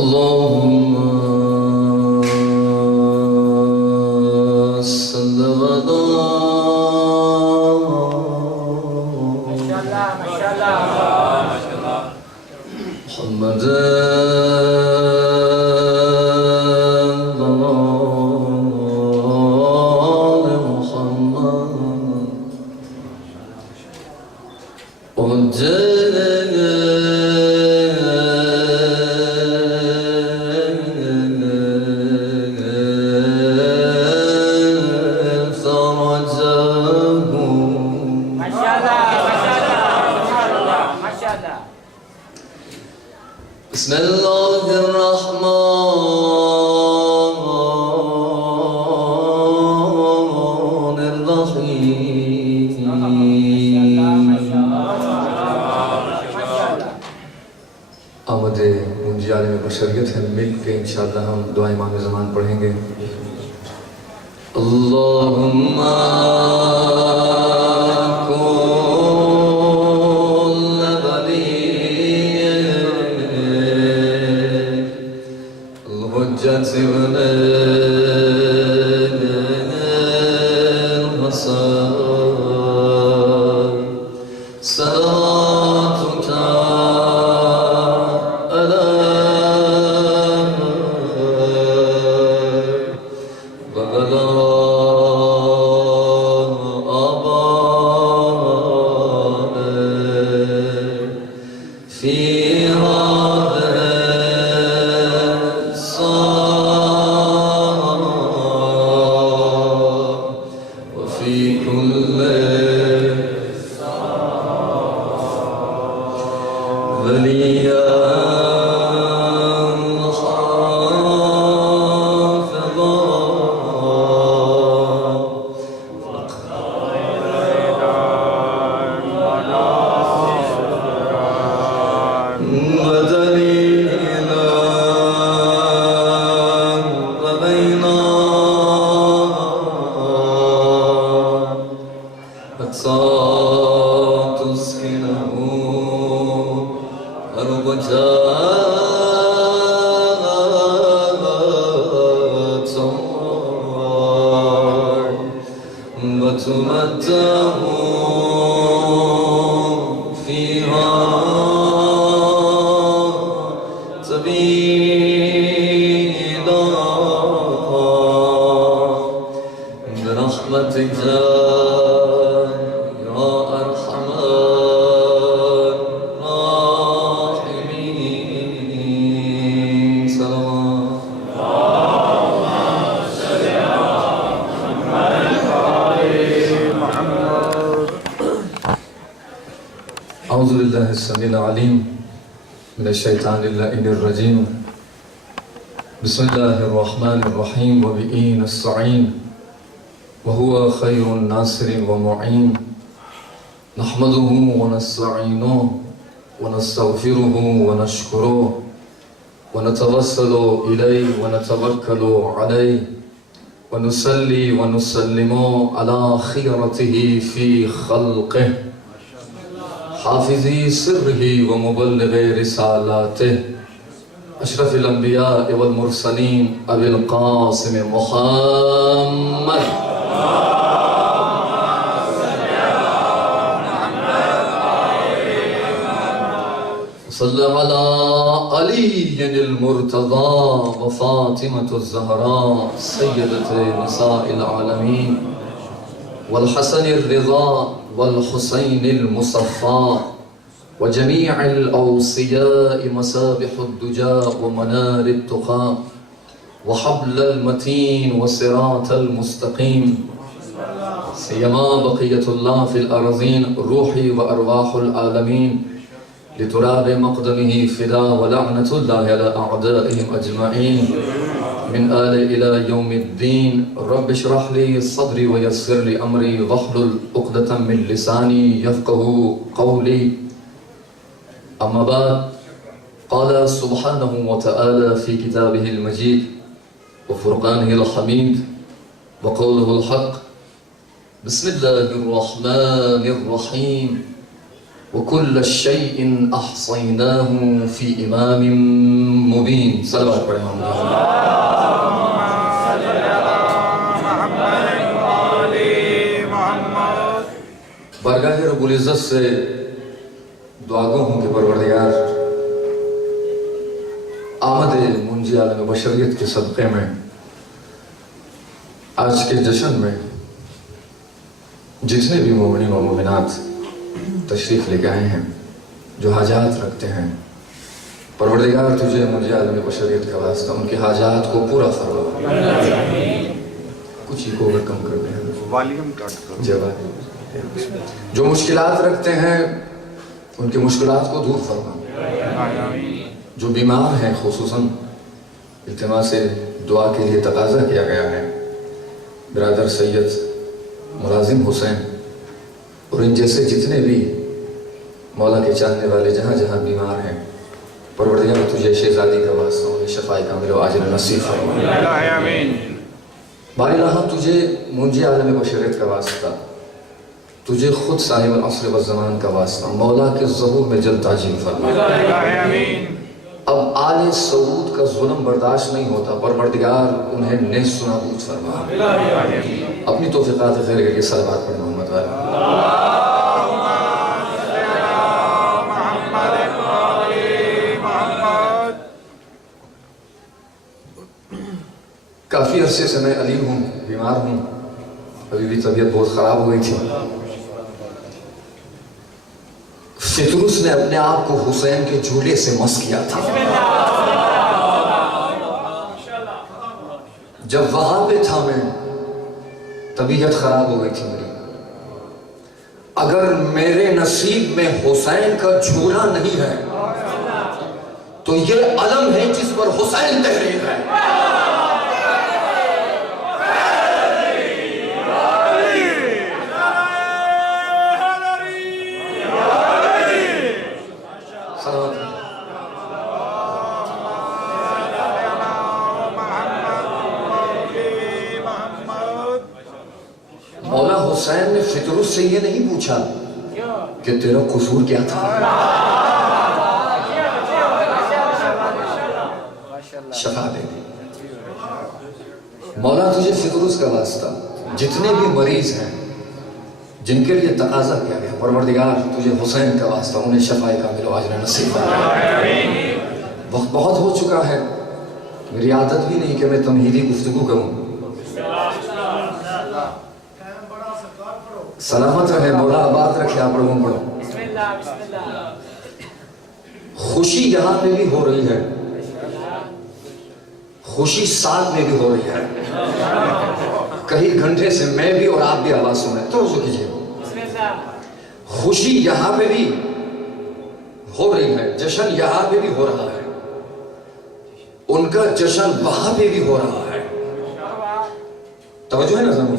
اللهم صل على محمد بسم الله الرحمن الرحيم آمد منجی عالم بشریت ہے، مل کے انشاءاللہ ہم دعا امام زمان پڑھیں گے. اللہم أعوذ بالله السميع العليم من الشيطان اللعين الرجيم. بسم الله الرحمن الرحيم وبه نستعين وهو خير الناصر ومعين. نحمده ونستعينه ونستغفره ونشكره ونتوسل إليه ونتوكل عليه ونصلي ونسلم على خيرته في خلقه حافظي سره ومبلغ رسالاته أشرف الأنبياء والمرسلين أبي القاسم محمد صلى على علي المرتضى وفاطمة الزهراء سيدة نساء العالمين والحسن الرضا والحسين المصفى وجميع الأوصياء مصابح الدجى ومنار التقى وحبل المتين وصراط المستقيم سيما بقية الله في الأرضين روحي وأرواح العالمين لتراب مقدمه فدا ولعنة الله على أعدائهم أجمعين من آل إلى يوم الدين. رب اشرح لي صدري ويسر لي أمري واحلل عقدة من لساني يفقهوا قولي. أما بعد، قال سبحانه وتعالى في كتابه المجيد وفرقانه الحميد وقوله الحق. بسم الله الرحمن الرحيم. وَكُلَّ شَيْءٍ أَحْصَيْنَاهُ فِي إِمَامٍ مُبِينٍ. صلوات پڑھیں ہم. بارگاہ رب العزت سے دعا گو ہوں کہ پروردگار آمد منجی عالم بشریت کے صدقے میں آج کے جشن میں جتنے بھی مومنین و مومنات تشریف لے کے آئے ہیں، جو حاجات رکھتے ہیں، پروردگار تجھے منجی عالم بشریت کا واسطہ ان کی حاجات کو پورا فرما. کچھ ہی کو اگر کم کر دیں. جو مشکلات رکھتے ہیں ان کی مشکلات کو دور فرما. جو بیمار ہیں خصوصاً اجتماع سے دعا کے لیے تقاضا کیا گیا ہے، برادر سید ملازم حسین اور ان جیسے جتنے بھی مولا کے چاہنے والے جہاں جہاں بیمار ہیں، پروردگار تجھے شہزادی کا واسطہ انہیں شفاء کامل و عاجل نصیب فرما. باری الہ تجھے منجی عالم بشریت کا واسطہ، تجھے خود صاحب العصر والزمان کا واسطہ مولا کے ظہور میں جلد تعجیل فرما. اب آل سعود کا ظلم برداشت نہیں ہوتا، پروردگار انہیں نیست و نابود فرما. اپنی توفیقات خیر کر کے صلوات پڑھ محمد والا. کافی عرصے سے میں علیل ہوں، بیمار ہوں، ابھی بھی طبیعت بہت خراب ہو گئی تھی. فطرس نے اپنے آپ کو حسین کے جھولے سے مس کیا تھا. جب وہاں پہ تھا میں، طبیعت خراب ہو گئی تھی میری. اگر میرے نصیب میں حسین کا جھولا نہیں ہے تو یہ علم ہے جس پر حسین تحریر ہے. مولا حسین نے فطرس سے یہ نہیں پوچھا کہ تیرا قصور کیا تھا. شفا دے دی. مولا تجھے فطرس کا واسطہ جتنے بھی مریض ہیں جن کے لیے تقاضا کیا گیا، پروردگار تجھے حسین کا واسطہ انہیں شفا کامل و عاجل نصیب فرما. وقت بہت ہو چکا ہے، میری عادت بھی نہیں کہ میں تمہیدی گفتگو کروں. سلامت رہے، مولا آباد رکھے آپ لوگوں کو. خوشی یہاں پہ بھی ہو رہی ہے، خوشی ساتھ میں بھی ہو رہی ہے. کئی گھنٹے سے میں بھی اور آپ بھی آواز سن رہے ہیں، توجہ کیجئے. خوشی یہاں پہ بھی ہو رہی ہے، جشن یہاں پہ بھی ہو رہا ہے، ان کا جشن وہاں پہ بھی ہو رہا ہے. توجہ ہے نا ضرور.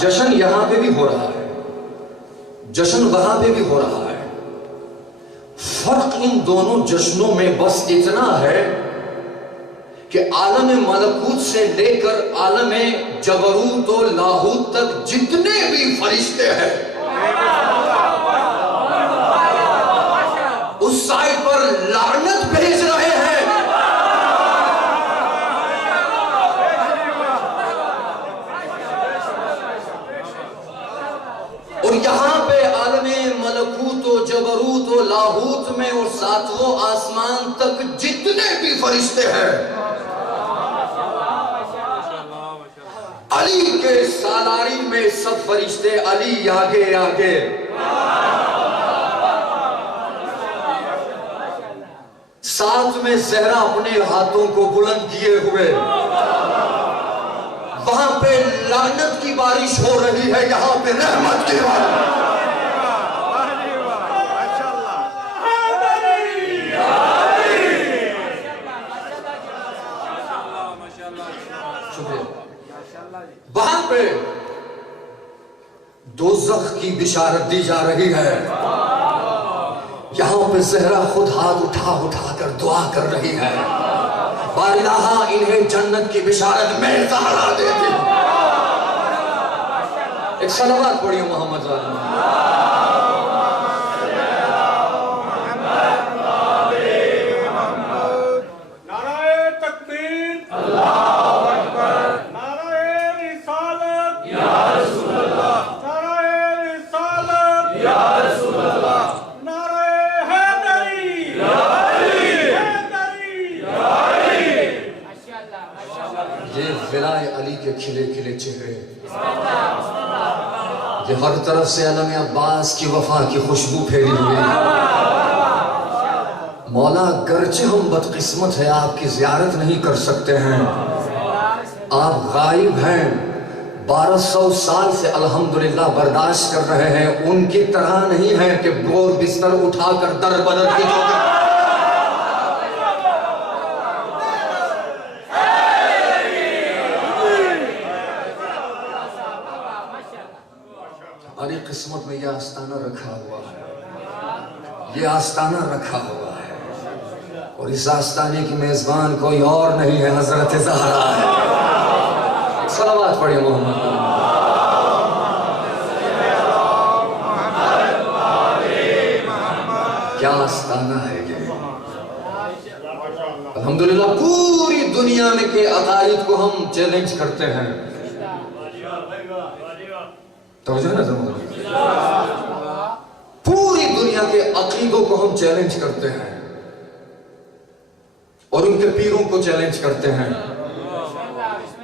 جشن یہاں پہ بھی ہو رہا ہے، جشن وہاں پہ بھی ہو رہا ہے. فرق ان دونوں جشنوں میں بس اتنا ہے کہ عالم ملکوت سے لے کر عالم جبروت و لاہوت تک جتنے بھی فرشتے ہیں اس سائٹ پر لعنت بھیج رہے ہیں. اور یہاں پہ عالم ملکوت و جبروت و لاہوت میں اور ساتویں آسمان تک جتنے بھی فرشتے ہیں علی کے سالاری میں سب فرشتے علی آگے آگے. ساتھ میں زہرا اپنے ہاتھوں کو بلند کیے ہوئے. وہاں پہ لعنت کی بارش ہو رہی ہے، یہاں پہ رحمت کی بارش. وہاں پہ دوزخ کی بشارت دی جا رہی ہے، یہاں پہ زہرا خود ہاتھ اٹھا اٹھا کر دعا کر رہی ہے. بارہا انہیں جنت کی بشارت میں زہرا دیتی. ایک صلوات پڑھیے محمد صلی اللہ علیہ وسلم. کھلے کھلے چہرے، یہ ہر طرف سے علم عباس کی وفا کی خوشبو پھیلی ہوئی ہے۔ مولا گرچہ ہم بدقسمت ہے آپ کی زیارت نہیں کر سکتے ہیں، آپ غائب ہیں، 1200 سال سے الحمدللہ برداشت کر رہے ہیں، ان کی طرح نہیں ہے کہ بور بستر اٹھا کر در بدر کی ہماری قسمت میں یہ آستانہ رکھا ہوا ہے، یہ آستانہ رکھا ہوا ہے، اور اس آستانے کی میزبان کوئی اور نہیں ہے، حضرت زہرا ہے۔ صلوات پڑھیں محمد۔ کیا آستانہ ہے یہ، الحمدللہ پوری دنیا میں کے عقائد کو ہم چیلنج کرتے ہیں، توجہ نظر پوری دنیا کے عقیدوں کو ہم چیلنج کرتے ہیں اور ان کے پیروں کو چیلنج کرتے ہیں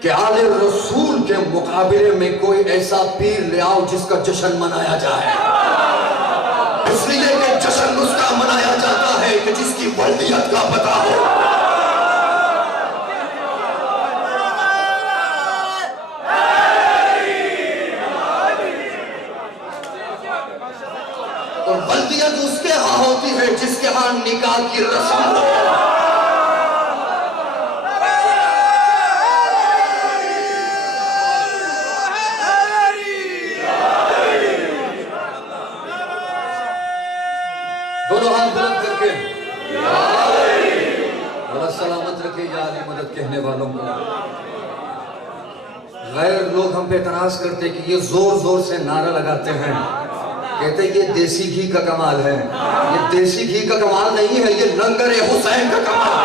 کہ آل رسول کے مقابلے میں کوئی ایسا پیر لے آؤ جس کا جشن منایا جائے، اس لیے کہ جشن اس کا منایا جاتا ہے کہ جس کی ولدیت کا پتہ ہو۔ اور ولدیت اس کے ہاں ہوتی ہے جس کے ہاں نکاح کی رسم ہو۔ دونوں ہاتھ بلند کر کے بڑا سلامت رکھے یا علی مدد کہنے والوں کو۔ غیر لوگ ہم پہ اعتراض کرتے کہ یہ زور زور سے نعرہ لگاتے ہیں، کہتے ہیں یہ دیسی گھی کا کمال ہے، یہ دیسی گھی کا کمال نہیں ہے، یہ لنگر حسین کا کمال ہے۔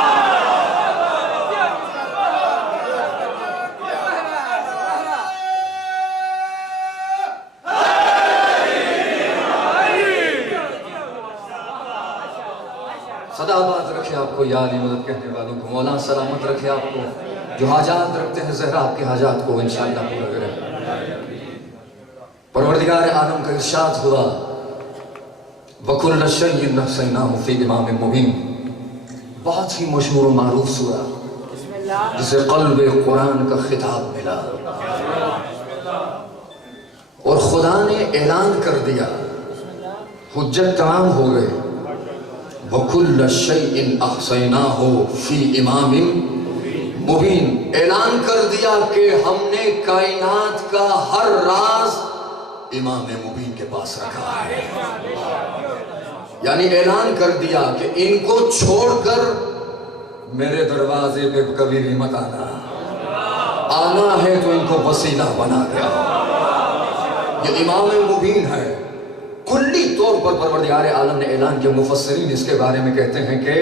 صدا آباد رکھے آپ کو یا علی مدد کہنے والوں کو، مولا سلامت رکھے آپ کو، جو حاجات رکھتے ہیں زہرا آپ کی حاجات کو انشاءاللہ پورا کرے۔ پروردگار عالم کا ارشاد ہوا وَكُلَّ شَيْءٍ أَحْصَيْنَاهُ فِي إِمَامٍ مُبِينٍ، بہت ہی مشہور و معروف سورہ جسے قلب قرآن کا خطاب ملا، اور خدا نے اعلان کر دیا، حجت تمام ہو گئے، وَكُلَّ شَيْءٍ أَحْصَيْنَاهُ فِي إِمَامٍ مبین، اعلان کر دیا کہ ہم نے کائنات کا ہر راز امام مبین کے پاس رکھا ہے، یعنی اعلان کر دیا کہ ان کو چھوڑ کر میرے دروازے پہ کبھی بھی مت آنا، آنا ہے تو ان کو وسیلہ بنا کر۔ یہ امام مبین ہے، کلی طور پر پروردگار عالم نے اعلان کیا۔ مفسرین اس کے بارے میں کہتے ہیں کہ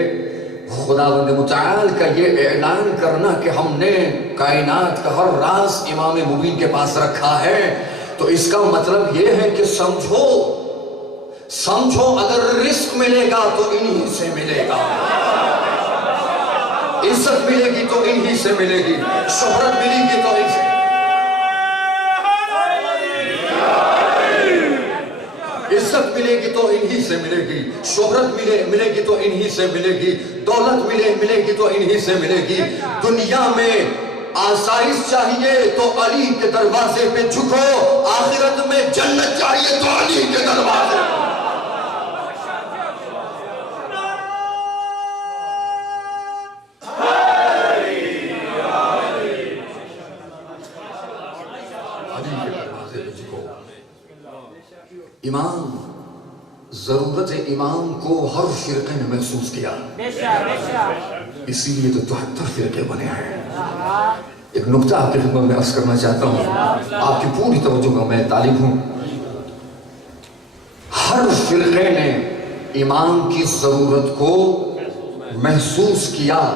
خداوند متعال کا یہ اعلان کرنا کہ ہم نے کائنات کا ہر راز امام مبین کے پاس رکھا ہے، تو اس کا مطلب یہ ہے کہ سمجھو اگر رزق ملے گا تو انہی سے ملے گا، عزت ملے گی تو انہی سے ملے گی، شہرت ملے گی تو انہی سے، عزت ملے گی تو انہی سے ملے گی، شہرت ملے گی تو انہی سے ملے گی، دولت ملے گی تو انہی سے ملے گی۔ دنیا میں آسائش چاہیے تو علی کے دروازے پہ جھکو، آخرت میں جنت چاہیے تو علی کے دروازے پہ۔ امام، ضرورت امام کو ہر فرقے نے محسوس کیا، اسی لیے تو 73 فرقے بنے ہیں۔ ایک نکتہ آپ کی خدمت میں عرض کرنا چاہتا ہوں، آپ کی پوری توجہ کا میں طالب ہوں۔ ہر فرقے نے امام کی ضرورت کو محسوس کیا۔